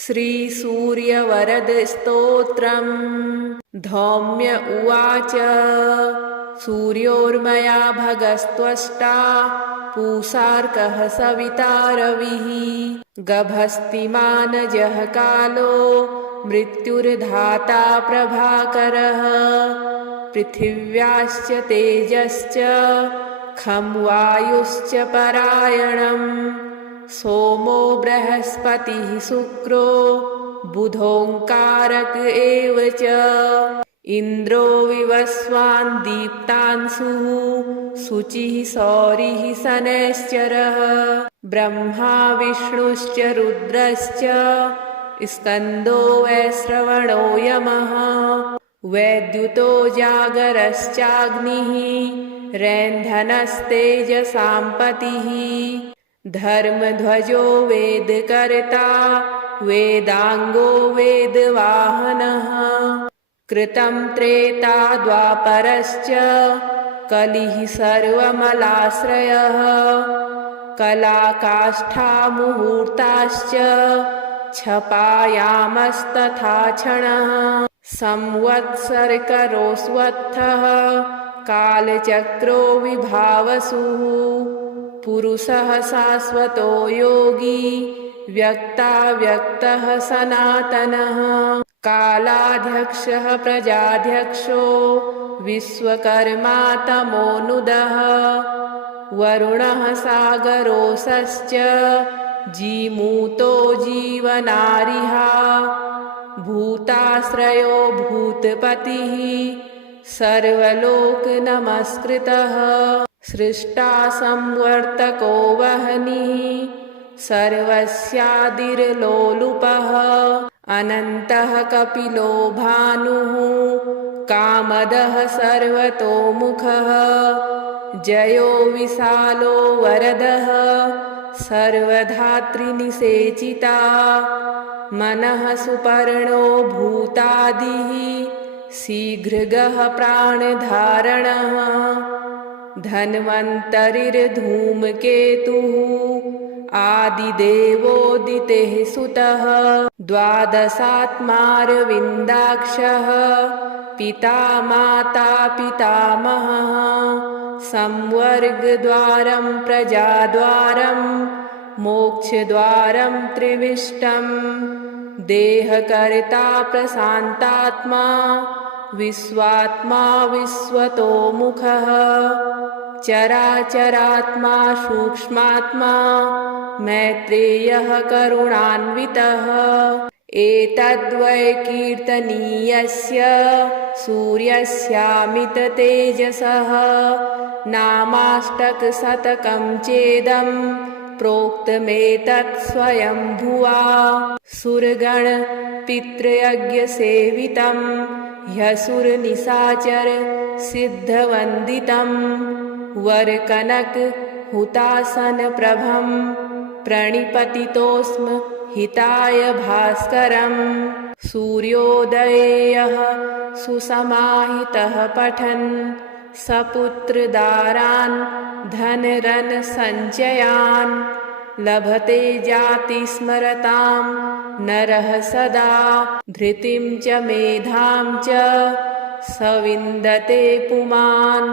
श्रीसूर्यवरदस्तोत्रम्। धौम्य उवाच सूर्योर्मया भगस्त्वष्टा पूषार्कः सविता रविः गभस्तिमानजः कालो मृत्युर्धाता प्रभाकरः पृथिव्याश्च तेजश्च खं वायुश्च परायणम् सोमो बृहस्पतिः शुक्रो बुधोऽङ्कारक एव च इन्द्रो विवस्वान् दीप्तांशुः शुचिः सौरिः शनैश्चरः ब्रह्मा विष्णुश्च रुद्रश्च स्कन्दो वैश्रवणो यमः वैद्युतो जागरश्चाग्निः रैन्धनस्तेजसां पतिः धर्मध्वजो वेदकर्ता वेदांगो वेदवाहनः कृतं त्रेता द्वापरश्च कलिः सर्वमलाश्रयः कलाकाष्ठा मुहूर्ताश्च क्षपायामस्तथा क्षणः संवत्सरकरोऽस्वत्थः कालचक्रो विभावसुः पुरुषः शाश्वतो योगी व्यक्ताव्यक्तः सनातनः कालाध्यक्षः प्रजाध्यक्षो विश्वकर्मा तमोनुदः वरुणः सागरोऽसश्च जीमूतो जीवनारिः भूताश्रयो भूतपतिः सर्वलोकनमस्कृतः सृष्टा संवर्तको वह्निः सर्वस्यादिर्लोलुपः अनन्तः कपिलो भानुः कामदः सर्वतोमुखः जयो विशालो वरदः सर्वधातृनिषेचिता मनः सुपर्णो भूतादिः शीघ्रगः प्राणधारणः धन्वन्तरिर्धूमकेतुः आदिदेवोदितेः सुतः द्वादशात्मारविन्दाक्षः पिता माता पितामहः संवर्गद्वारं प्रजाद्वारं मोक्षद्वारं त्रिविष्टम् देहकर्ता प्रशान्तात्मा विश्वात्मा विश्वतोमुखः चराचरात्मा सूक्ष्मात्मा मैत्रेयः करुणान्वितः एतद्वै कीर्तनीयस्य सूर्यस्यामिततेजसः नामाष्टकशतकं चेदं प्रोक्तमेतत् स्वयंभुवा सुरगण पितृयज्ञसेवितं ह्यसुरनिशाचर सिद्धवन्दितं वरकनक हुतासन प्रभं प्रणिपतितोऽस्म हिताय भास्करम् सूर्योदये यः सुसमाहितः पठन् सपुत्रदारान् धनरन सञ्चयान् लभते जातिस्मरतां नरः सदा धृतिं च मेधां च सविन्दते पुमान्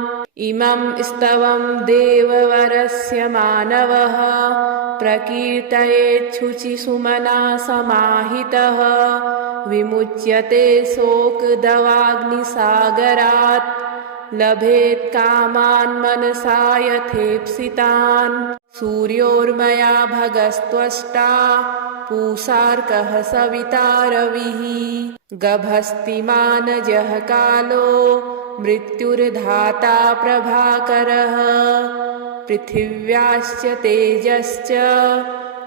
इमं स्तवं देववरस्य मानवः प्रकीर्तयेच्छुचिसुमना समाहितः विमुच्यते शोकदवाग्निसागरात् लभेत् कामान् मनसा यथेप्सितान् सूर्योर्मया भगस्त्वष्टा पूषार्कः सविता रविः गभस्तिमानजः कालो मृत्युर्धाता प्रभाकरः पृथिव्याश्च तेजश्च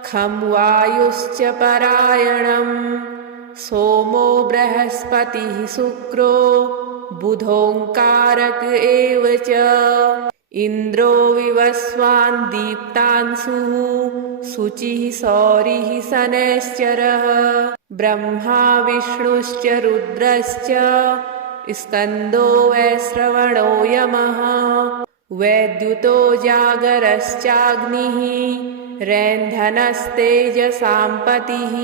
खं वायुश्च परायणम् सोमो बृहस्पतिः शुक्रो बुधोऽङ्कारक एव च इन्द्रो विवस्वान् दीप्तांशुः शुचिः सौरिः शनैश्चरः ब्रह्मा विष्णुश्च रुद्रश्च स्कन्दो वैश्रवणो यमः वैद्युतो जागरश्चाग्निः रैन्धनस्तेजसां पतिः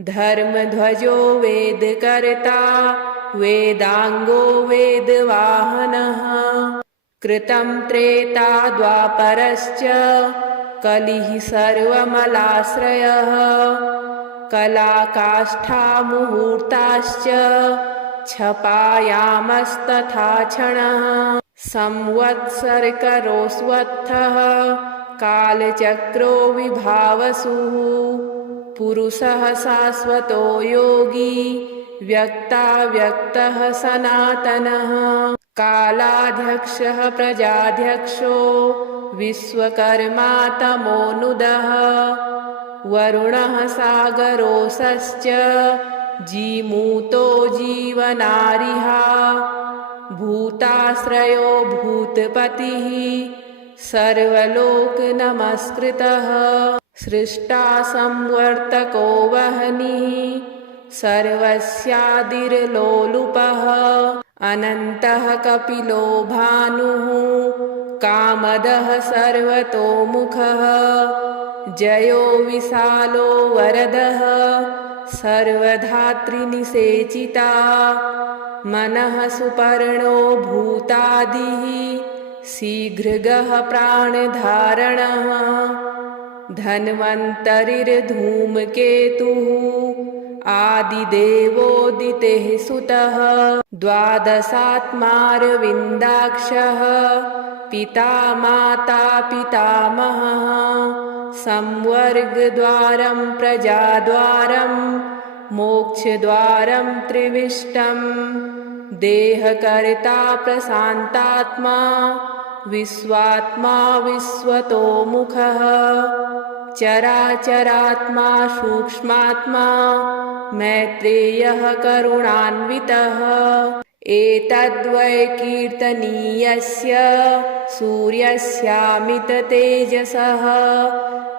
धर्मध्वजो वेदकर्ता वेदांगो वेदवाहनः कृतं त्रेता द्वापरश्च कलिः सर्वमलाश्रयः कलाकाष्ठा मुहूर्ताश्च क्षपायामस्तथा क्षणः संवत्सरकरोऽस्वत्थः कालचक्रो विभावसुः पुरुषः शाश्वतो योगी व्यक्ताव्यक्तः सनातनः कालाध्यक्षः प्रजाध्यक्षो विश्वकर्मा तमोनुदः वरुणः सागरोऽसश्च जीमूतो जीवनारिः भूताश्रयो भूतपतिः सर्वलोकनमस्कृतः सृष्टा संवर्तको वह्निः सर्वस्यादिर्लोलुपः अनन्तः कपिलो भानुः कामदः सर्वतोमुखः जयो विशालो वरदः सर्वधातृनिषेचिता मनः सुपर्णो भूतादिः शीघ्रगः प्राणधारणः धन्वन्तरिर्धूमकेतुः आदिदेवोदितेः सुतः द्वादशात्मारविन्दाक्षः पिता माता पितामहः संवर्गद्वारं प्रजाद्वारं मोक्षद्वारं त्रिविष्टम् देहकर्ता प्रशान्तात्मा विश्वात्मा विश्वतोमुखः चराचरात्मा सूक्ष्मात्मा मैत्रेयः करुणान्वितः एतद्वै कीर्तनीयस्य सूर्यस्यामिततेजसः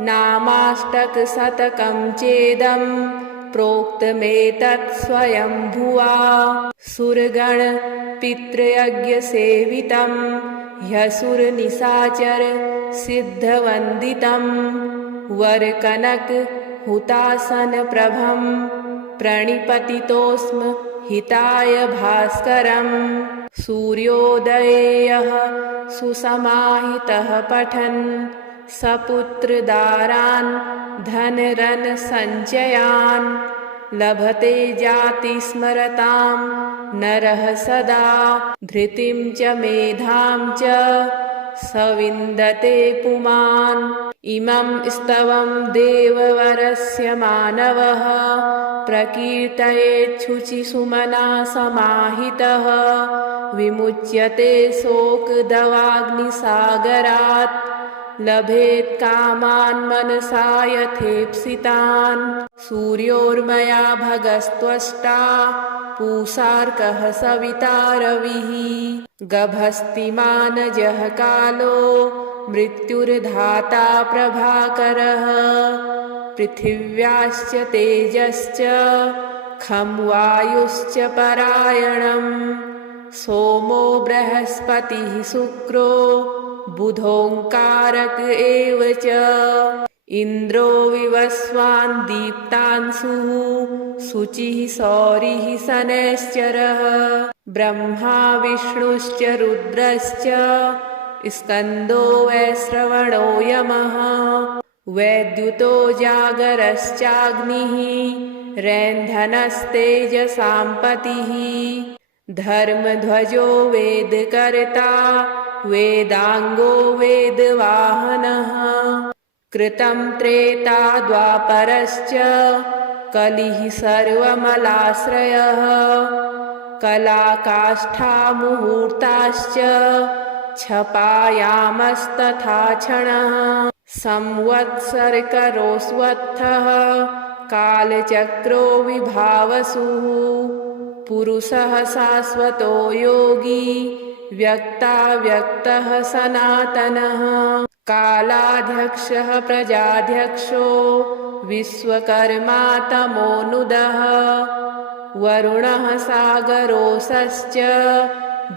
नामाष्टकशतकं चेदं प्रोक्तमेतत् स्वयंभुवा सुरगण पितृयज्ञसेवितं ह्यसुरनिशाचर सिद्धवन्दितं वरकनक हुतासनप्रभं प्रणिपतितोऽस्म हिताय भास्करम् सूर्योदये यः सुसमाहितः पठन् सपुत्रदारान् धनरन् सञ्चयान् लभते जातिस्मरतां नरः सदा धृतिं च मेधां च सविन्दते पुमान् इमं स्तवं देववरस्य मानवः प्रकीर्तयेच्छुचिसुमना समाहितः विमुच्यते शोकदवाग्निसागरात् लभेत् कामान् मनसा यथेप्सितान् सूर्योर्मया भगस्त्वष्टा पूषार्कः सविता रविः गभस्तिमानजः कालो मृत्युर्धाता प्रभाकरः पृथिव्याश्च तेजश्च खं वायुश्च परायणम् सोमो बृहस्पतिः शुक्रो बुधोङ्कारक एव च इन्द्रो विवस्वान् दीप्तांशुः शुचिः सौरिः शनैश्चरः ब्रह्मा विष्णुश्च रुद्रश्च स्कन्दो वैश्रवणो यमः वैद्युतो जागरश्चाग्निः रैन्धनस्तेजसां पतिः धर्मध्वजो वेदकर्ता वेदांगो वेदवाहनः कृतं त्रेता द्वापरश्च कलिः सर्वमलाश्रयः कलाकाष्ठा मुहूर्ताश्च क्षपायामस्तथा क्षणः संवत्सरकरोऽस्वत्थः कालचक्रो विभावसुः पुरुषः शाश्वतो योगी व्यक्ताव्यक्तः सनातनः कालाध्यक्षः प्रजाध्यक्षो विश्वकर्मा तमोनुदः वरुणः सागरोऽसश्च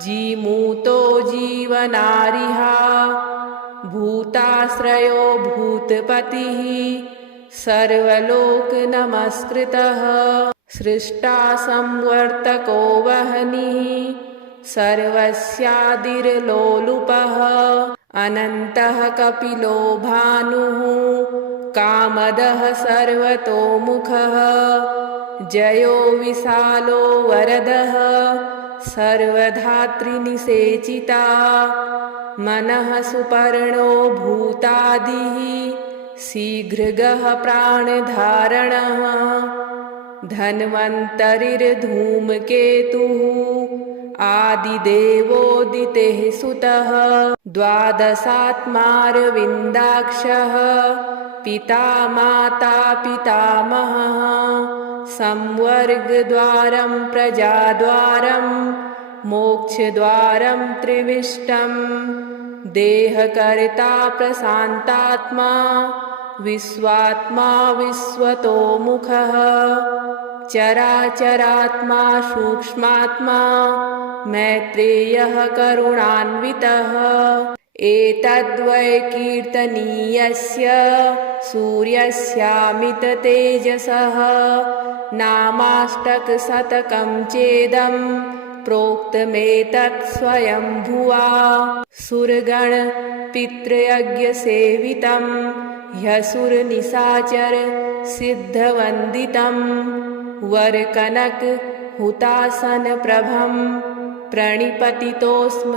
जीमूतो जीवनारिः भूताश्रयो भूतपतिः सर्वलोकनमस्कृतः सृष्टा संवर्तको वह्निः सर्वस्यादिर्लोलुपः अनन्तः कपिलो भानुः कामदः सर्वतोमुखः जयो विशालो वरदः सर्वधातृनिषेचिता मनः सुपर्णो भूतादिः शीघ्रगः प्राणधारणः धन्वन्तरिर्धूमकेतुः आदिदेवोदितेः सुतः द्वादशात्मारविन्दाक्षः पिता माता पितामहः संवर्गद्वारं प्रजाद्वारं मोक्षद्वारं त्रिविष्टम् देहकर्ता प्रशान्तात्मा विश्वात्मा विश्वतोमुखः चराचरात्मा सूक्ष्मात्मा मैत्रेयः करुणान्वितः एतद्वै कीर्तनीयस्य सूर्यस्यामिततेजसः नामाष्टकशतकं चेदं प्रोक्तमेतत् स्वयंभुवा सुरगण पितृयज्ञसेवितं ह्यसुरनिशाचर सिद्धवन्दितं वरकनक हुतासनप्रभं प्रणिपतितोऽस्म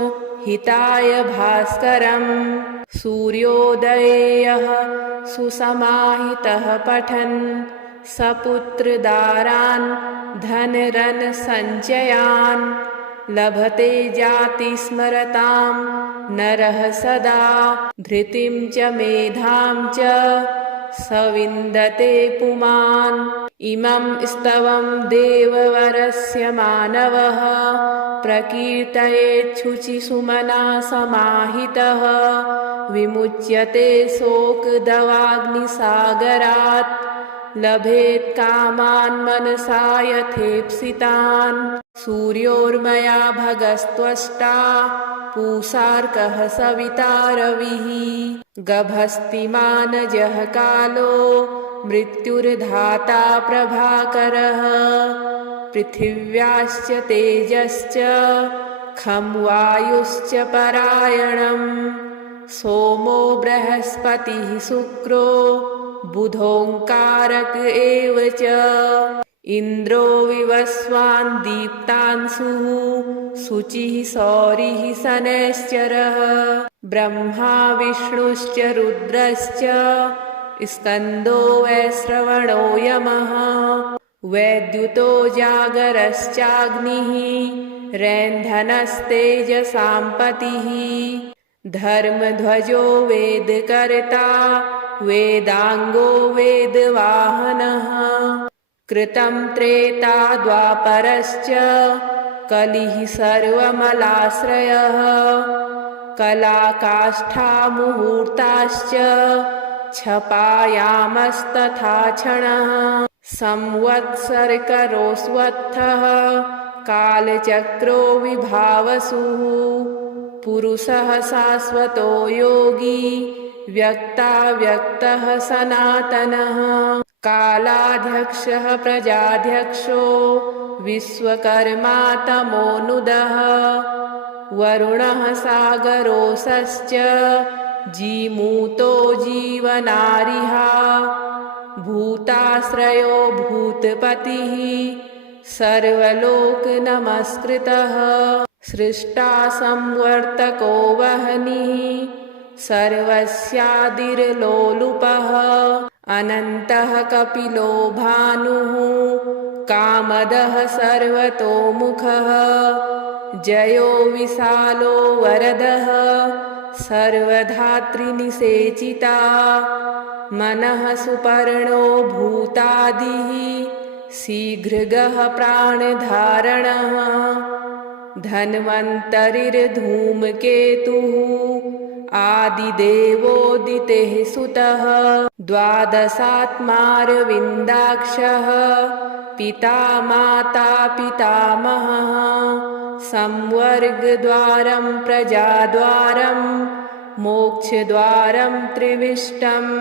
हिताय भास्करम् सूर्योदये यः सुसमाहितः पठन् सपुत्रदारान् धनरन् सञ्चयान् लभते जातिस्मरतां नरः सदा धृतिं च मेधां च सविन्दते पुमान् इमं स्तवं देववरस्य मानवः प्रकीर्तयेच्छुचिसुमना समाहितः विमुच्यते शोकदवाग्निसागरात् लभेत् कामान् मनसा यथेप्सितान् सूर्योर्मया भगस्त्वष्टा पूषार्कः सविता रविः गभस्तिमानजः कालो मृत्युर्धाता प्रभाकरः पृथिव्याश्च तेजश्च खं वायुश्च परायणम् सोमो बृहस्पतिः शुक्रो बुधोङ्कारक एव च इन्द्रो विवस्वान् दीप्तांशुः शुचिः सौरिः शनैश्चरः ब्रह्मा विष्णुश्च रुद्रश्च स्कन्दो वैश्रवणो यमः वैद्युतो जागरश्चाग्निः रैन्धनस्तेजसां पतिः धर्मध्वजो वेदकर्ता वेदांगो वेदवाहनः कृतं त्रेता द्वापरश्च कलिः सर्वमलाश्रयः कलाकाष्ठा मुहूर्ताश्च क्षपायामस्तथा क्षणः संवत्सरकरोऽस्वत्थः कालचक्रो विभावसुः पुरुषः शाश्वतो योगी व्यक्ताव्यक्तः सनातनः कालाध्यक्षः प्रजाध्यक्षो विश्वकर्मा तमोनुदः वरुणः सागरोऽसश्च जीमूतो जीवनारिः भूताश्रयो भूतपतिः सर्वलोकनमस्कृतः सृष्टा संवर्तको वह्निः सर्वस्यादिर्लोलुपः अनन्तः कपिलो भानुः कामदः सर्वतोमुखः जयो विशालो वरदः सर्वधातृनिषेचिता मनः सुपर्णो भूतादिः शीघ्रगः प्राणधारणः धन्वन्तरिर्धूमकेतुः आदिदेवोदितेः सुतः द्वादशात्मारविन्दाक्षः पिता माता पितामहः संवर्गद्वारं प्रजाद्वारं मोक्षद्वारं त्रिविष्टम्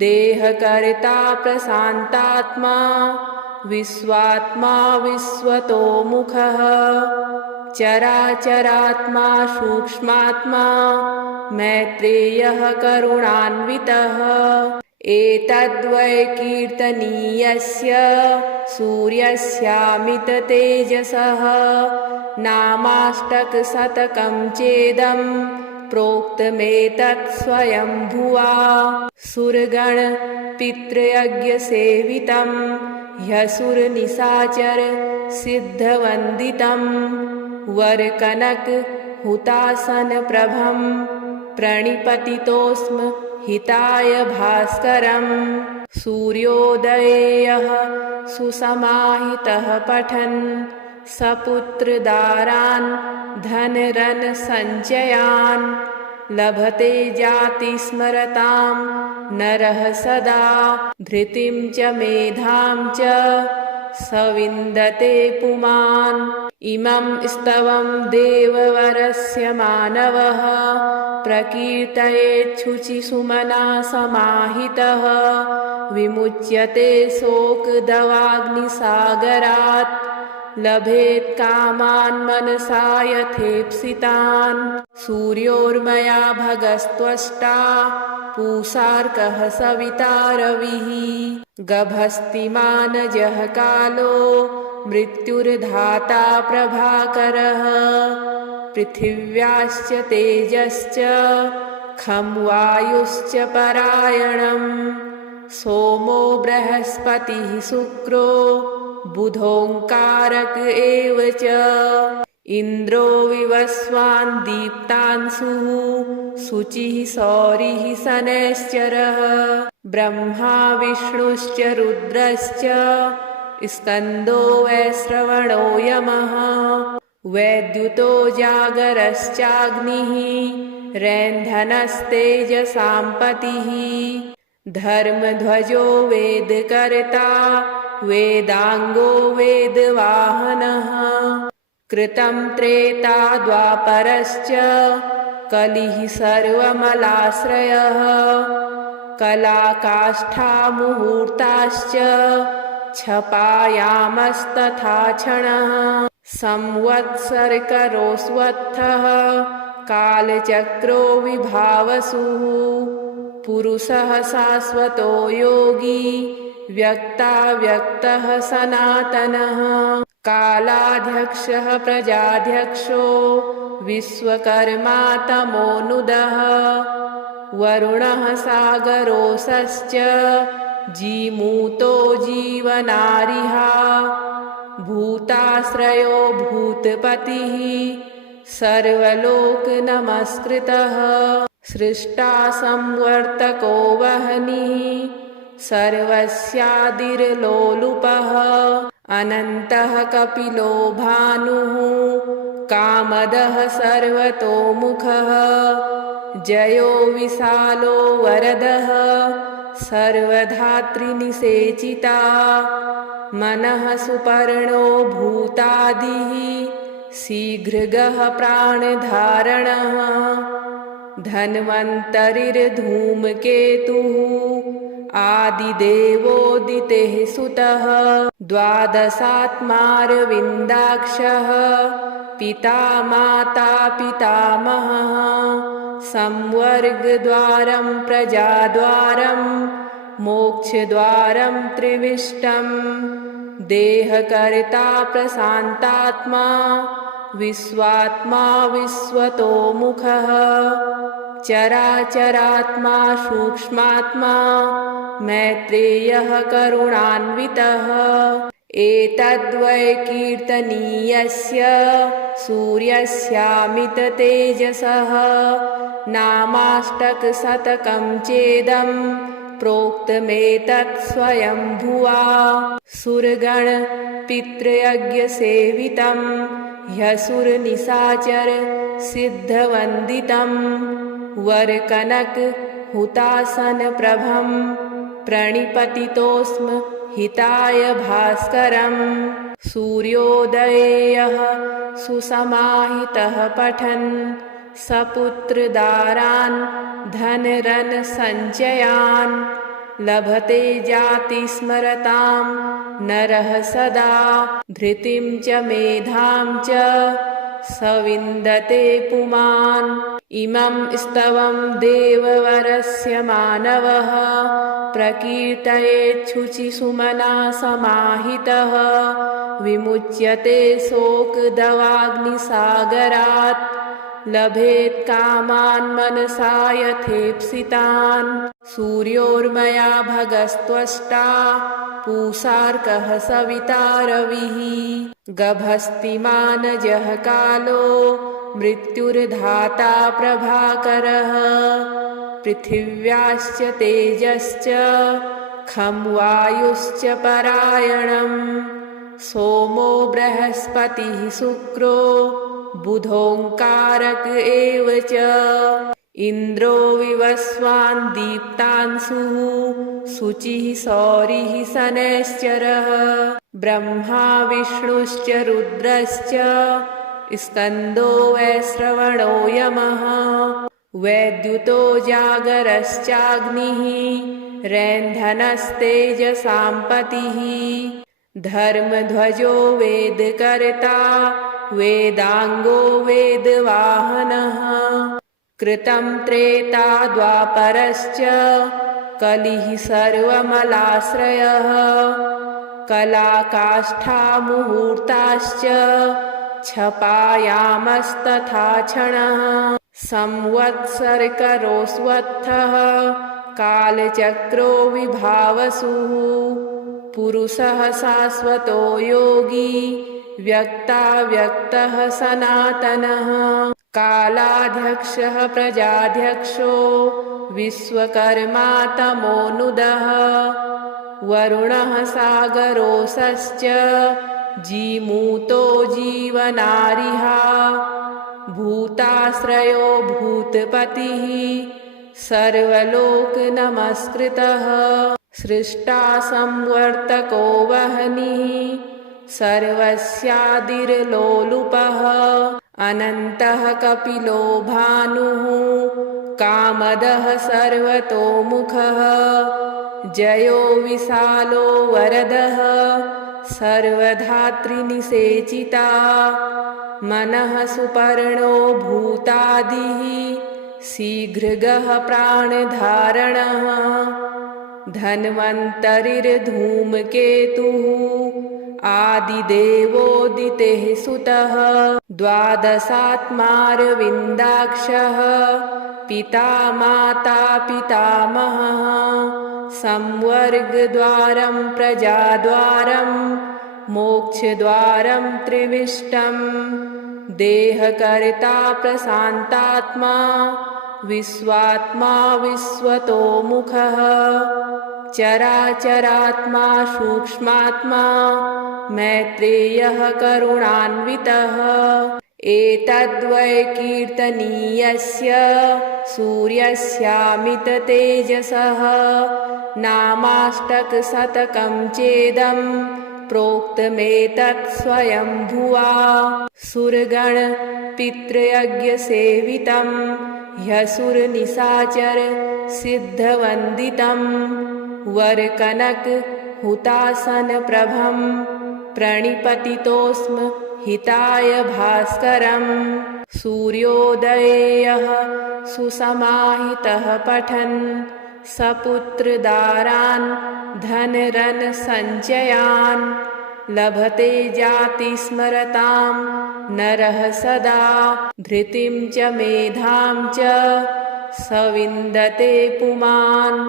देहकर्ता प्रशान्तात्मा विश्वात्मा विश्वतोमुखः चराचरात्मा सूक्ष्मात्मा मैत्रेयः करुणान्वितः एतद्वै कीर्तनीयस्य सूर्यस्यामिततेजसः नामाष्टकशतकं चेदं प्रोक्तमेतत् स्वयंभुवा सुरगण पितृयज्ञसेवितं ह्यसुरनिशाचर सिद्धवन्दितं वरकनक हुतासनप्रभं प्रणिपतितोऽस्म हिताय भास्करम् सूर्योदये यः सुसमाहितः पठन् सपुत्रदारान् धनरन् सञ्चयान् लभते जातिस्मरतां नरः सदा धृतिं च मेधां च सविन्दते पुमान् इमं स्तवं देववरस्य मानवः प्रकीर्तयेच्छुचिसुमना समाहितः विमुच्यते शोकदवाग्निसागरात् लभेत् कामान् मनसा यथेप्सितान् सूर्योर्मया भगस्त्वष्टा पूषार्कः सविता रविः गभस्तिमानजः कालो मृत्युर्धाता प्रभाकरः पृथिव्याश्च तेजश्च खं वायुश्च परायणम् सोमो बृहस्पतिः शुक्रो बुधोङ्कारक एव च इन्द्रो विवस्वान् दीप्तांशुः शुचिः सौरिः शनैश्चरः ब्रह्मा विष्णुश्च रुद्रश्च स्कन्दो वैश्रवणो यमः वैद्युतो जागरश्चाग्निः रैन्धनस्तेजसां पतिः धर्मध्वजो वेदकर्ता वेदांगो वेदवाहनः कृतं त्रेता द्वापरश्च कलिः सर्वमलाश्रयः कलाकाष्ठा मुहूर्ताश्च क्षपायामस्तथा क्षणः संवत्सरकरोऽस्वत्थः कालचक्रो विभावसुः पुरुषः शाश्वतो योगी व्यक्ताव्यक्तः सनातनः कालाध्यक्षः प्रजाध्यक्षो विश्वकर्मा तमोनुदः वरुणः सागरोऽसश्च जीमूतो जीवनारिः भूताश्रयो भूतपतिः सर्वलोकनमस्कृतः सृष्टा संवर्तको वह्निः सर्वस्यादिर्लोलुपः अनन्तः कपिलो भानुः कामदः सर्वतोमुखः जयो विशालो वरदः सर्वधातृनिषेचिता मनः सुपर्णो भूतादिः शीघ्रगः प्राणधारणः धन्वन्तरिर्धूमकेतुः आदिदेवोदितेः सुतः द्वादशात्मारविन्दाक्षः पिता माता पितामहः संवर्गद्वारं प्रजाद्वारं मोक्षद्वारं त्रिविष्टं देहकर्ता प्रशान्तात्मा विश्वात्मा विश्वतोमुखः चराचरात्मा सूक्ष्मात्मा मैत्रेयः करुणान्वितः एतद्वै कीर्तनीयस्य सूर्यस्यामिततेजसः नामाष्टकशतकं चेदं प्रोक्तमेतत् स्वयंभुवा सुरगण पितृयज्ञसेवितं ह्यसुरनिशाचर सिद्धवन्दितं वरकनक हुतासनप्रभं प्रणिपतितोऽस्म हिताय भास्करम् सूर्योदये यः सुसमाहितः पठन् सपुत्रदारान् धनरन् सञ्चयान् लभते जातिस्मरतां नरः सदा धृतिं च मेधां च स विन्दते पुमान् इमं स्तवं देववरस्य मानवः प्रकीर्तयेच्छुचिसुमना समाहितः विमुच्यते शोकदवाग्निसागरात् लभेत् कामान् मनसा यथेप्सितान् सूर्योर्मया भगस्त्वष्टा पूषार्कः सविता रविः गभस्तिमानजः कालो मृत्युर्धाता प्रभाकरः पृथिव्याश्च तेजश्च खं वायुश्च परायणम् सोमो बृहस्पतिः शुक्रो बुधोऽङ्कारक एव च इन्द्रो विवस्वान् दीप्तांशुः शुचिः सौरिः शनैश्चरः ब्रह्मा विष्णुश्च रुद्रश्च स्कन्दो वैश्रवणो यमः वैद्युतो जागरश्चाग्निः रैन्धनस्तेजसां पतिः धर्मध्वजो वेदकर्ता वेदांगो वेदवाहनः कृतं त्रेता द्वापरश्च कलिः सर्वमलाश्रयः कलाकाष्ठा मुहूर्ताश्च क्षपायामस्तथा क्षणः संवत्सरकरोऽस्वत्थः कालचक्रो विभावसुः पुरुषः शाश्वतो योगी व्यक्ताव्यक्तः सनातनः कालाध्यक्षः प्रजाध्यक्षो विश्वकर्मा तमोनुदः वरुणः सागरोऽसश्च जीमूतो जीवनारिः भूताश्रयो भूतपतिः सर्वलोकनमस्कृतः सृष्टा संवर्तको वह्निः सर्वस्यादिर्लोलुपः अनन्तः कपिलो भानुः कामदः सर्वतोमुखः जयो विशालो वरदः सर्वधातृनिषेचिता मनः सुपर्णो भूतादिः शीघ्रगः प्राणधारणः धन्वन्तरिर्धूमकेतुः आदिदेवोदितेः सुतः द्वादशात्मारविन्दाक्षः पिता माता पितामहः संवर्गद्वारं प्रजाद्वारं मोक्षद्वारं त्रिविष्टं देहकर्ता प्रशान्तात्मा विश्वात्मा विश्वतोमुखः चराचरात्मा सूक्ष्मात्मा मैत्रेयः करुणान्वितः एतद्वै कीर्तनीयस्य सूर्यस्यामिततेजसः नामाष्टकशतकं चेदं प्रोक्तमेतत् स्वयंभुवा सुरगण पितृयज्ञसेवितं ह्यसुरनिशाचर सिद्धवन्दितं वरकनक हुतासनप्रभं प्रणिपतितोऽस्म हिताय भास्करम् सूर्योदये यः सुसमाहितः पठन् सपुत्रदारान् धनरन सञ्चयान् लभते जातिस्मरतां नरः सदा धृतिं च मेधां च स विन्दते पुमान्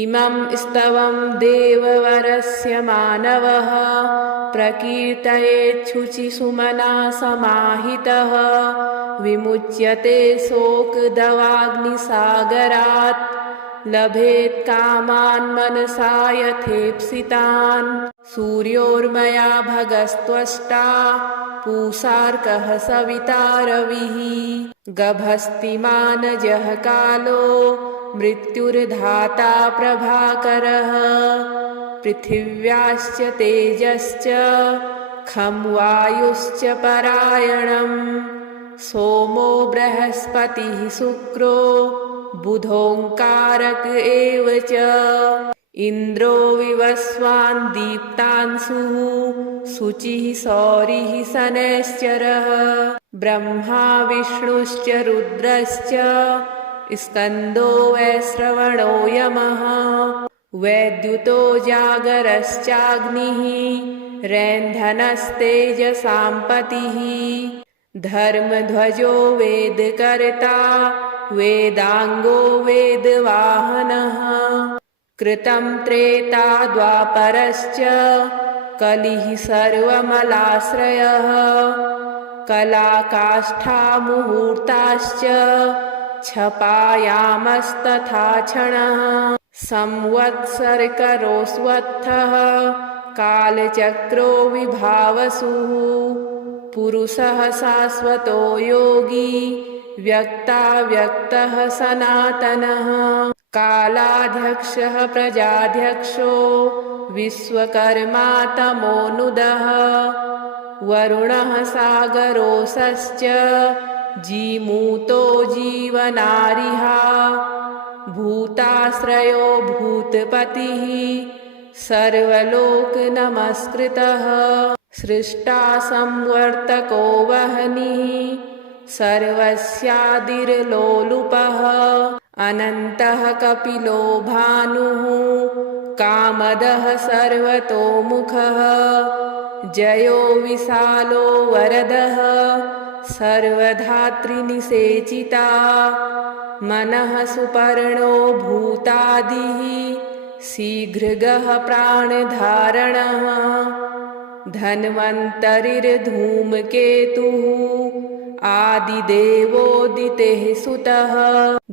इमं स्तवं देववरस्य मानवः प्रकीर्तयेच्छुचिसुमना समाहितः विमुच्यते शोकदवाग्निसागरात् लभेत् कामान् मनसा यथेप्सितान् सूर्योर्मया भगस्त्वष्टा पूषार्कः सविता रविः गभस्तिमानजः कालो मृत्युर्धाता प्रभाकरः पृथिव्याश्च तेजश्च खं वायुश्च परायणम् सोमो बृहस्पतिः शुक्रो बुधोऽङ्कारक एव च इन्द्रो विवस्वान् दीप्तांशुः शुचिः सौरिः शनैश्चरः ब्रह्मा विष्णुश्च रुद्रश्च स्कन्दो वैश्रवणो यमः वैद्युतो जागरश्चाग्निः रैन्धनस्तेजसां पतिः धर्मध्वजो वेदकर्ता वेदांगो वेदवाहनः कृतं त्रेता द्वापरश्च कलिः सर्वमलाश्रयः कलाकाष्ठा मुहूर्ताश्च क्षपायामस्तथा क्षणः संवत्सरकरोऽस्वत्थः कालचक्रो विभावसुः पुरुषः शाश्वतो योगी व्यक्ताव्यक्तः सनातनः कालाध्यक्षः प्रजाध्यक्षो विश्वकर्मा तमोनुदः वरुणः सागरोऽसश्च जीमूतो जीवनारिः भूताश्रयो भूतपतिः सर्वलोकनमस्कृतः सृष्टा संवर्तको वह्निः सर्वस्यादिर्लोलुपः अनन्तः कपिलो भानुः कामदः सर्वतोमुखः जयो विशालो वरदः सर्वधातृनिषेचिता मनः सुपर्णो भूतादिः शीघ्रगः प्राणधारणः धन्वन्तरिर्धूमकेतुः आदिदेवोदितेः सुतः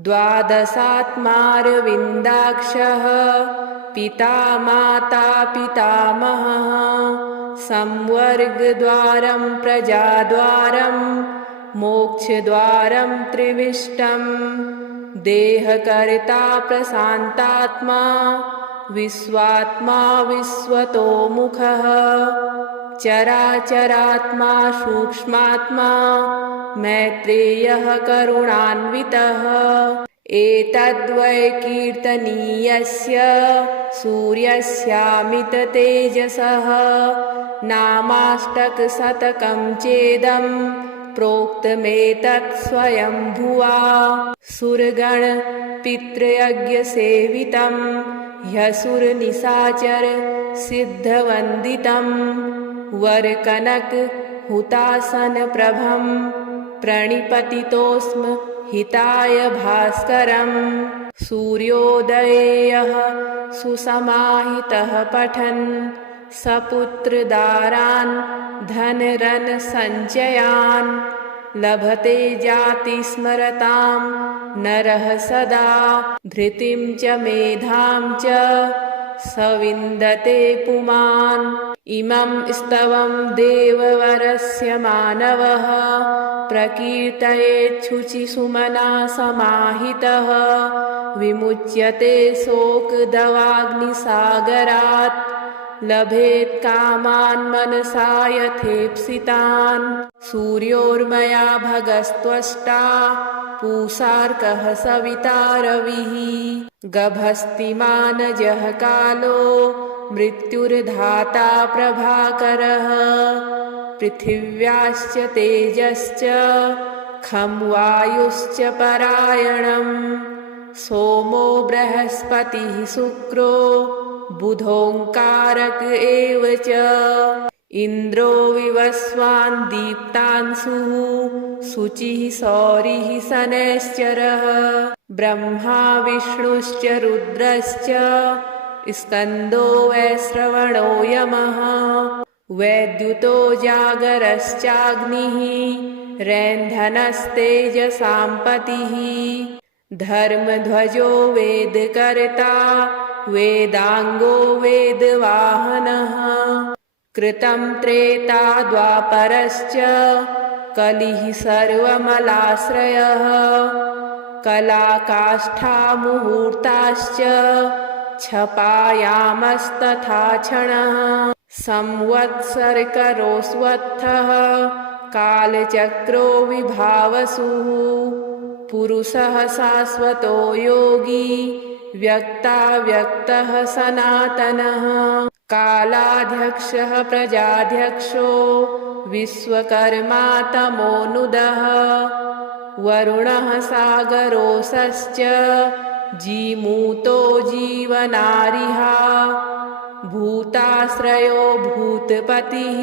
द्वादशात्मारविन्दाक्षः पिता माता पितामहः संवर्गद्वारं प्रजाद्वारं मोक्षद्वारं त्रिविष्टं देहकर्ता प्रशान्तात्मा विश्वात्मा विश्वतोमुखः चराचरात्मा सूक्ष्मात्मा मैत्रेयः करुणान्वितः एतद्वै कीर्तनीयस्य सूर्यस्यामिततेजसः नामाष्टकशतकं चेदं प्रोक्तमेतत् स्वयंभुवा सुरगण पितृयज्ञसेवितं ह्यसुरनिशाचर सिद्धवन्दितं वरकनक हुतासनप्रभं प्रणिपतितोऽस्म हिताय भास्करं सूर्योदये यः सुसमाहितः पठन् सपुत्रदारान् धनरन सञ्चयान् लभते जातिस्मरतां नरः सदा धृतिं च मेधां च सविन्दते पुमान् इमं स्तवं देववरस्य मानवः प्रकीर्तयेच्छुचिसुमना समाहितः विमुच्यते शोकदवाग्निसागरात् लभेत् कामान् मनसा यथेप्सितान् सूर्योर्मया भगस्त्वष्टा पूषार्कः सविता रविः गभस्तिमानजः कालो मृत्युर्धाता प्रभाकरः पृथिव्याश्च तेजश्च खं वायुश्च परायणम् सोमो बृहस्पतिः शुक्रो बुधोङ्कारक एव च इन्द्रो विवस्वान् दीप्तांशुः शुचिः सौरिः शनैश्चरः ब्रह्मा विष्णुश्च रुद्रश्च स्कन्दो वैश्रवणो यमः वैद्युतो जागरश्चाग्निः रैन्धनस्तेजसां पतिः धर्मध्वजो वेदकर्ता वेदांगो वेदवाहनः कृतं त्रेता द्वापरश्च कलिः सर्वमलाश्रयः कलाकाष्ठा मुहूर्ताश्च क्षपायामस्तथा क्षणः संवत्सरकरोऽस्वत्थः कालचक्रो विभावसुः पुरुषः शाश्वतो योगी व्यक्ताव्यक्तः सनातनः कालाध्यक्षः प्रजाध्यक्षो विश्वकर्मा तमोनुदः वरुणः सागरोऽसश्च जीमूतो जीवनारिः भूताश्रयो भूतपतिः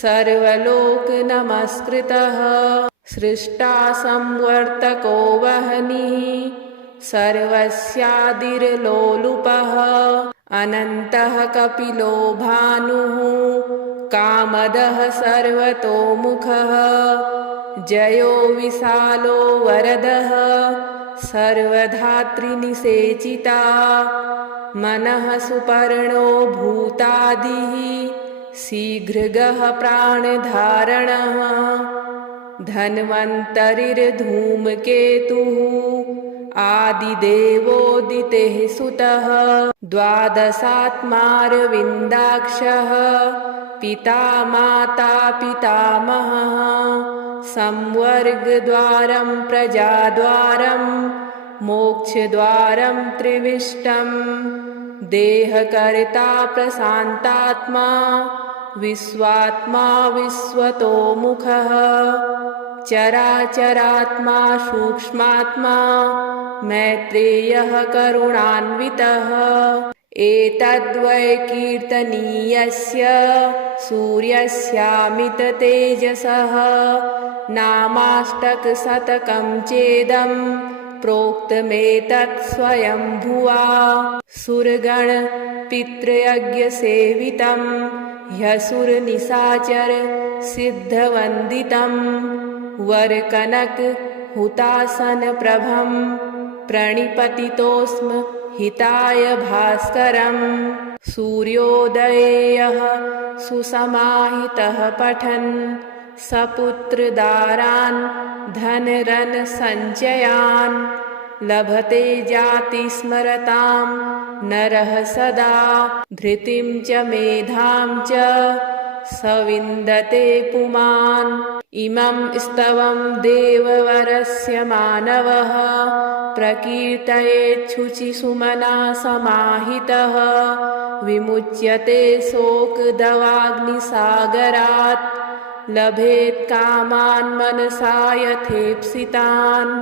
सर्वलोकनमस्कृतः सृष्टा संवर्तको वह्निः सर्वस्यादिर्लोलुपः अनन्तः कपिलो भानुः कामदः सर्वतोमुखः जयो विशालो वरदः सर्वधातृनिषेचिता मनः सुपर्णो भूतादिः शीघ्रगः प्राणधारणः धन्वन्तरिर्धूमकेतुः आदिदेवोदितेः सुतः द्वादशात्मारविन्दाक्षः पिता माता पितामहः संवर्गद्वारं प्रजाद्वारं मोक्षद्वारं त्रिविष्टं देहकर्ता प्रशान्तात्मा विश्वात्मा विश्वतोमुखः चराचरात्मा सूक्ष्मात्मा मैत्रेयः करुणान्वितः एतद्वै कीर्तनीयस्य सूर्यस्यामिततेजसः नामाष्टकशतकं चेदं प्रोक्तमेतत् स्वयंभुवा सुरगण पितृयज्ञसेवितं ह्यसुरनिशाचर सिद्धवन्दितं वरकनक हुतासनप्रभं प्रणिपतितोऽस्म हिताय भास्करम् सूर्योदये यः सुसमाहितः पठन् सपुत्रदारान् धनरन् सञ्चयान् लभते जातिस्मरतां नरः सदा धृतिं च मेधां च सविन्दते पुमान् इमं स्तवं देववरस्य मानवः प्रकीर्तयेच्छुचिसुमना समाहितः विमुच्यते शोकदवाग्निसागरात् लभेत् कामान् मनसा यथेप्सितान्।